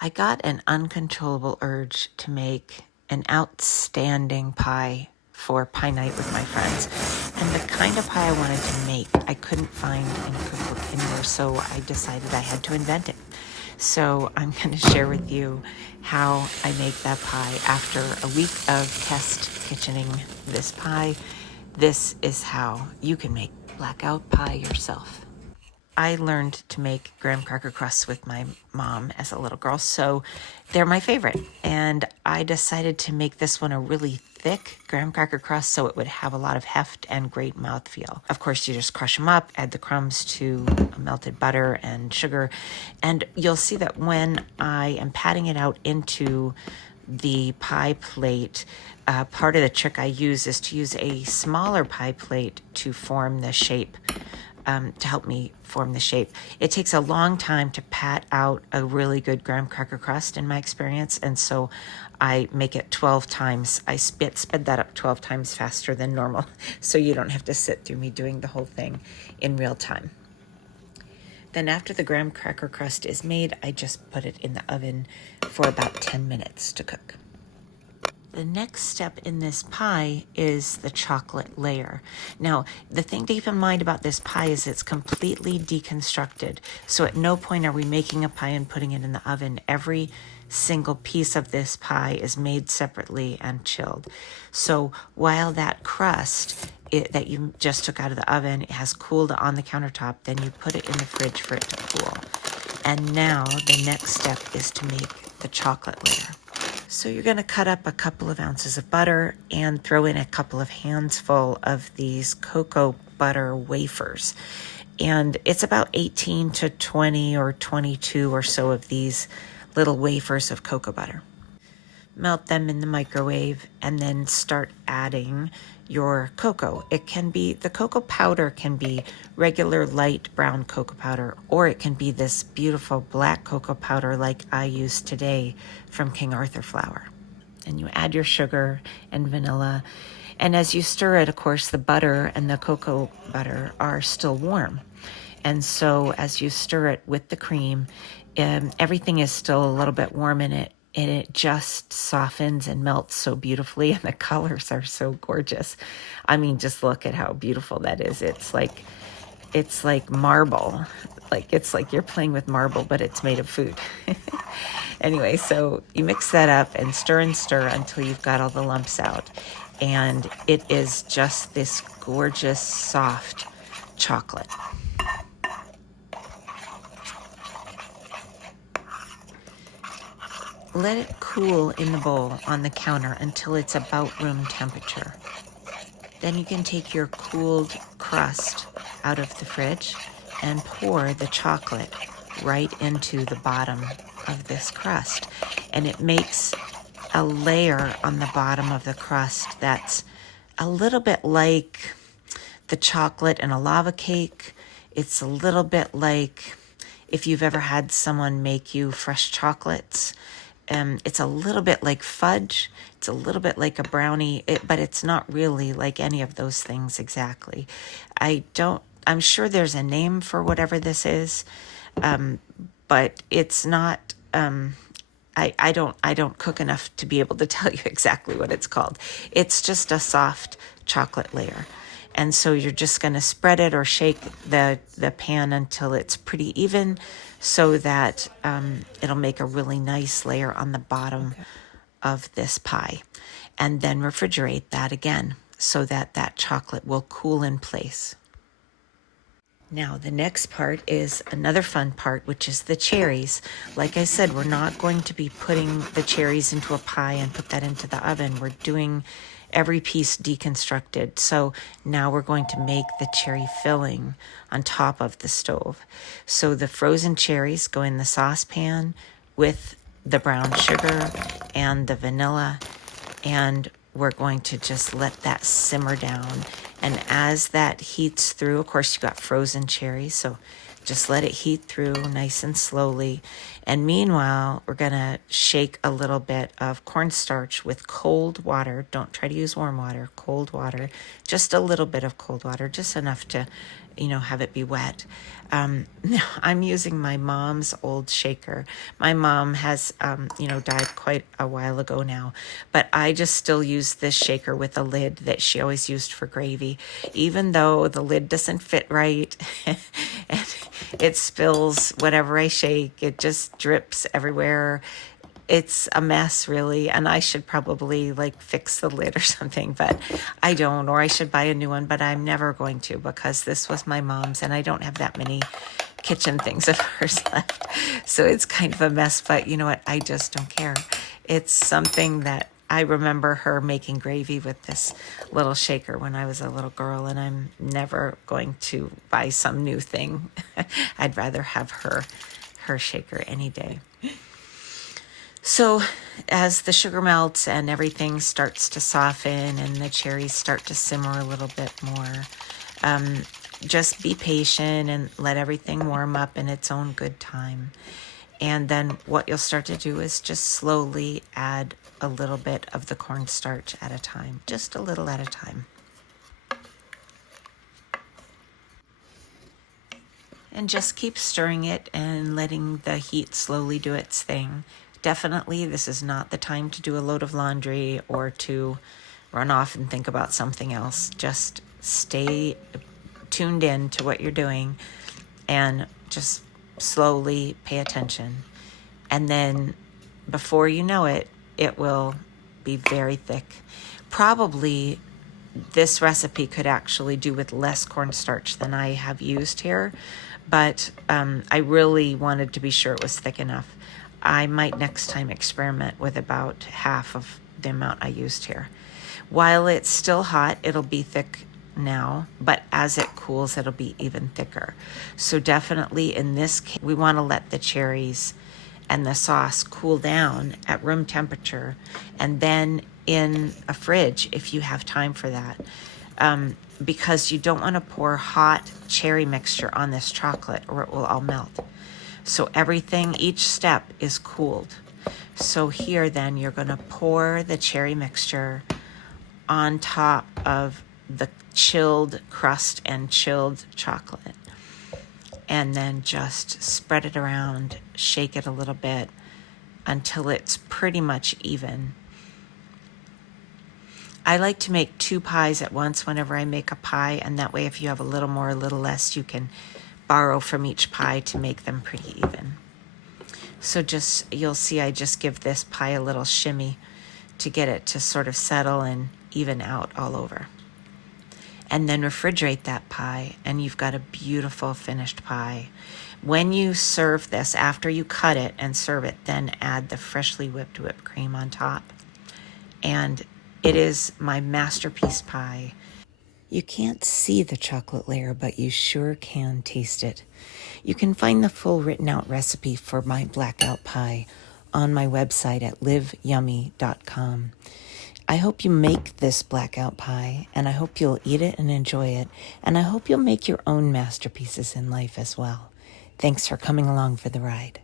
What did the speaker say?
I got an uncontrollable urge to make an outstanding pie for pie night with my friends. And the kind of pie I wanted to make, I couldn't find in a cookbook anywhere, so I decided I had to invent it. So I'm going to share with you how I make that pie after a week of test kitchening this pie. This is how you can make blackout pie yourself. I learned to make graham cracker crusts with my mom as a little girl, so they're my favorite. And I decided to make this one a really thick graham cracker crust so it would have a lot of heft and great mouthfeel. Of course, you just crush them up, add the crumbs to melted butter and sugar, and you'll see that when I am patting it out into the pie plate, part of the trick I use is to use a smaller pie plate to form the shape. To help me form the shape. It takes a long time to pat out a really good graham cracker crust in my experience, and so I make it 12 times. I sped that up 12 times faster than normal, so you don't have to sit through me doing the whole thing in real time. Then after the graham cracker crust is made, I just put it in the oven for about 10 minutes to cook. The next step in this pie is the chocolate layer. Now, the thing to keep in mind about this pie is it's completely deconstructed. So at no point are we making a pie and putting it in the oven. Every single piece of this pie is made separately and chilled. So while that crust that you just took out of the oven, it has cooled on the countertop, then you put it in the fridge for it to cool. And now the next step is to make the chocolate layer. So you're going to cut up a couple of ounces of butter and throw in a couple of handsful of these cocoa butter wafers. And it's about 18 to 20 or 22 or so of these little wafers of cocoa butter. Melt them in the microwave and then start adding your cocoa. It can be, the cocoa powder can be regular light brown cocoa powder, or it can be this beautiful black cocoa powder like I use today from King Arthur flour. And you add your sugar and vanilla. And as you stir it, of course, the butter and the cocoa butter are still warm. And so as you stir it with the cream, everything is still a little bit warm in it. And it just softens and melts so beautifully, and the colors are so gorgeous. I mean, just look at how beautiful that is. It's like marble. It's like you're playing with marble, but it's made of food. Anyway, so you mix that up and stir until you've got all the lumps out. And it is just this gorgeous, soft chocolate. Let it cool in the bowl on the counter until it's about room temperature. Then you can take your cooled crust out of the fridge and pour the chocolate right into the bottom of this crust. And it makes a layer on the bottom of the crust that's a little bit like the chocolate in a lava cake. It's a little bit like if you've ever had someone make you fresh chocolates. It's a little bit like fudge. It's a little bit like a brownie, but it's not really like any of those things exactly. I'm sure there's a name for whatever this is, but it's not, I don't cook enough to be able to tell you exactly what it's called. It's just a soft chocolate layer. And so you're just going to spread it or shake the pan until it's pretty even so that it'll make a really nice layer on the bottom of this pie. And then refrigerate that again so that that chocolate will cool in place. Now, the next part is another fun part, which is the cherries. Like I said, we're not going to be putting the cherries into a pie and put that into the oven. We're doing every piece deconstructed. So now we're going to make the cherry filling on top of the stove. So the frozen cherries go in the saucepan with the brown sugar and the vanilla, and we're going to just let that simmer down. And as that heats through, of course, you got frozen cherries, so just let it heat through nice and slowly. And meanwhile, we're going to shake a little bit of cornstarch with cold water. Don't try to use warm water, cold water. Just a little bit of cold water, just enough to have it be wet. I'm using my mom's old shaker. My mom has, died quite a while ago now, but I just still use this shaker with a lid that she always used for gravy, even though the lid doesn't fit right and it spills whatever I shake. It just drips everywhere. It's a mess, really, and I should probably fix the lid or something, but I don't, or I should buy a new one, but I'm never going to, because this was my mom's and I don't have that many kitchen things of hers left. So it's kind of a mess, but you know what? I just don't care. It's something that I remember her making gravy with this little shaker when I was a little girl, and I'm never going to buy some new thing. I'd rather have her shaker any day. So as the sugar melts and everything starts to soften and the cherries start to simmer a little bit more, just be patient and let everything warm up in its own good time. And then what you'll start to do is just slowly add a little bit of the cornstarch at a time, just a little at a time. And just keep stirring it and letting the heat slowly do its thing. Definitely, this is not the time to do a load of laundry or to run off and think about something else. Just stay tuned in to what you're doing and just slowly pay attention. And then before you know it, it will be very thick. Probably this recipe could actually do with less cornstarch than I have used here, but I really wanted to be sure it was thick enough. I might next time experiment with about half of the amount I used here. While it's still hot, it'll be thick now, but as it cools, it'll be even thicker. So definitely in this case, we want to let the cherries and the sauce cool down at room temperature, and then in a fridge if you have time for that, because you don't want to pour hot cherry mixture on this chocolate or it will all melt. So everything, each step is cooled. So here then you're going to pour the cherry mixture on top of the chilled crust and chilled chocolate. And then just spread it around, shake it a little bit until it's pretty much even. I like to make 2 pies at once whenever I make a pie, and that way if you have a little more, a little less, you can borrow from each pie to make them pretty even. So you'll see I just give this pie a little shimmy to get it to sort of settle and even out all over. And then refrigerate that pie, and you've got a beautiful finished pie. When you serve this, after you cut it and serve it, then add the freshly whipped cream on top. And it is my masterpiece pie. You can't see the chocolate layer, but you sure can taste it. You can find the full written out recipe for my blackout pie on my website at liveyummy.com. I hope you make this blackout pie, and I hope you'll eat it and enjoy it, and I hope you'll make your own masterpieces in life as well. Thanks for coming along for the ride.